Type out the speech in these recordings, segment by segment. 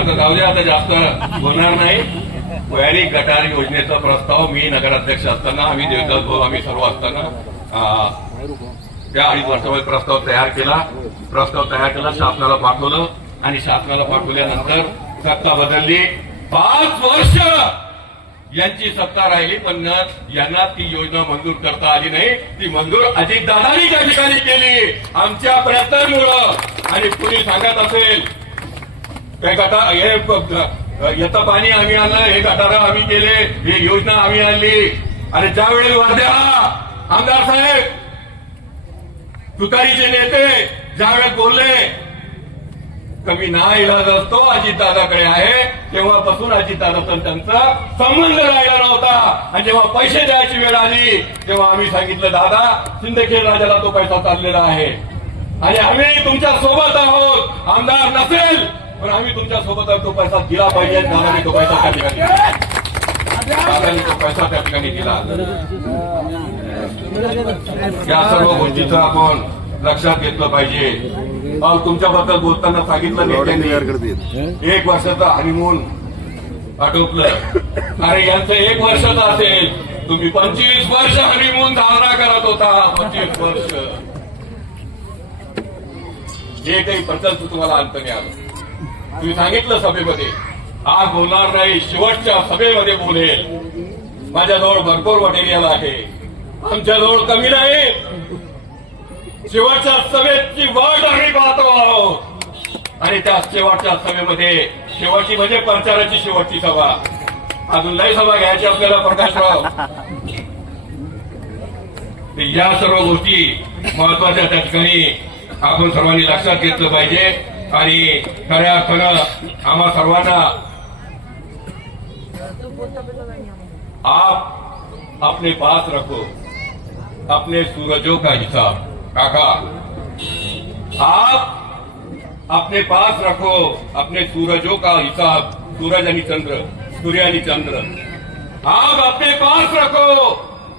आता जाऊ द्या, आता जास्त होणार नाही. वैरी गटार योजनेचा प्रस्ताव मी नगराध्यक्ष असताना, आम्ही देवदास भाऊ आम्ही सर्व असताना त्या 2.5 वर्षामध्ये प्रस्ताव तयार केला, शासनाला पाठवलं आणि शासनाला पाठवल्यानंतर सत्ता बदलली. 5 वर्ष यांची सत्ता राहिली, पण यांना ती योजना मंजूर करता आली नाही. ती मंजूर अजितदादांनी त्या ठिकाणी केली आमच्या प्रयत्नांमुळं. आणि कुणी सांगत असेल काय गटार याचं पाणी आम्ही आणलं, हे गटार आम्ही केले, ही योजना आम्ही आणली. आणि ज्यावेळेस वर्ध्याला आमदार साहेब तुतारीचे नेते ज्यावेळेस बोलले कमी नाईलाज असतो अजितदादाकडे आहे, तेव्हापासून अजितदादाचा त्यांचा संबंध राहिला नव्हता. आणि जेव्हा पैसे द्यायची वेळ आली तेव्हा आम्ही सांगितलं, दादा सिंदखेड राजाला तो पैसा चाललेला आहे आणि आम्ही तुमच्या सोबत आहोत. आमदार नसेल पण आम्ही तुमच्या सोबत तो पैसा दिला पाहिजे. दादाने तो पैसा त्या ठिकाणी दिला. या सर्व गोष्टीचं आपण लक्षात घेतलं पाहिजे. तुमच्याबद्दल बोलताना सांगितलं नेत्यांनी 1 वर्षाचा हनीमून आटोपलं. अरे यांचं 1 वर्षाचं असेल, तुम्ही 25 वर्ष हनीमून साजरा करत होता. 25 वर्ष जे काही प्रकल्प तुम्हाला अंत नाही आलं. तुम्ही सांगितलं सभेमध्ये, आज बोलणार नाही, शेवटच्या सभेमध्ये बोलेल. माझ्याजवळ भरपूर मटेरियल आहे, आमच्याजवळ कमी नाही. शेवटच्या सभेची वाट आम्ही पाहतो आहोत आणि त्या शेवटच्या सभेमध्ये, शेवटची म्हणजे प्रचाराची शेवटची सभा, अजून लई सभा घ्यायची आपल्याला प्रकाशराव. या सर्व गोष्टी महत्वाच्या त्या ठिकाणी आपण सर्वांनी लक्षात घेतलं पाहिजे. आणि खऱ्या अर्थानं आम्हा सर्वांना आप अपने पास रखो अपने सूरजों का हिसाब. काका, आप अपने पास रखो अपने सूरजों का हिसाब. सूरज आणि चंद्र, सूर्य आणि चंद्र. आप अपने पास रखो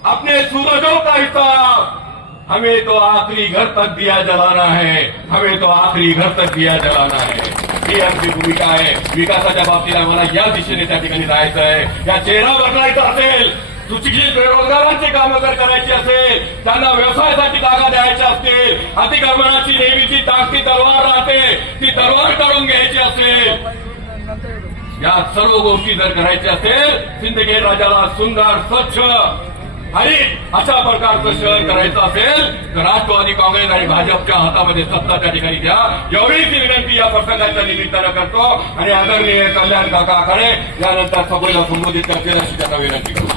अपने सूरजों का हिसाब. हमें तो आखिरी घर तक दिया जलाना है, हमें तो आखिरी घर तक दिया जलाना है. ही आमची भूमिका आहे. विकासाच्या बाबतीत आम्हाला या दिशेने त्या ठिकाणी जायचं आहे. या चेहरा बदलायचा असेल, सुशिक्षित बेरोजगारांची कामं जर करायची असेल, त्यांना व्यवसायासाठी जागा द्यायच्या असतील, अतिक्रमणाची नेहमीची ताकदी तलवार राहते, ती तलवार काढून घ्यायची असेल, या सर्व गोष्टी जर करायच्या असेल, सिंदखेड राजाला सुंदर स्वच्छ हरित अशा प्रकारचं शहर करायचं असेल तर राष्ट्रवादी काँग्रेस आणि भाजपच्या हातामध्ये सत्ता त्या ठिकाणी द्या. एवढीच विनंती या प्रसंगाच्या निमित्तानं करतो आणि आदरणीय कल्याण काका आखाडे यानंतर सभेला संबोधित करतील अशी त्यांना विनंती करतो.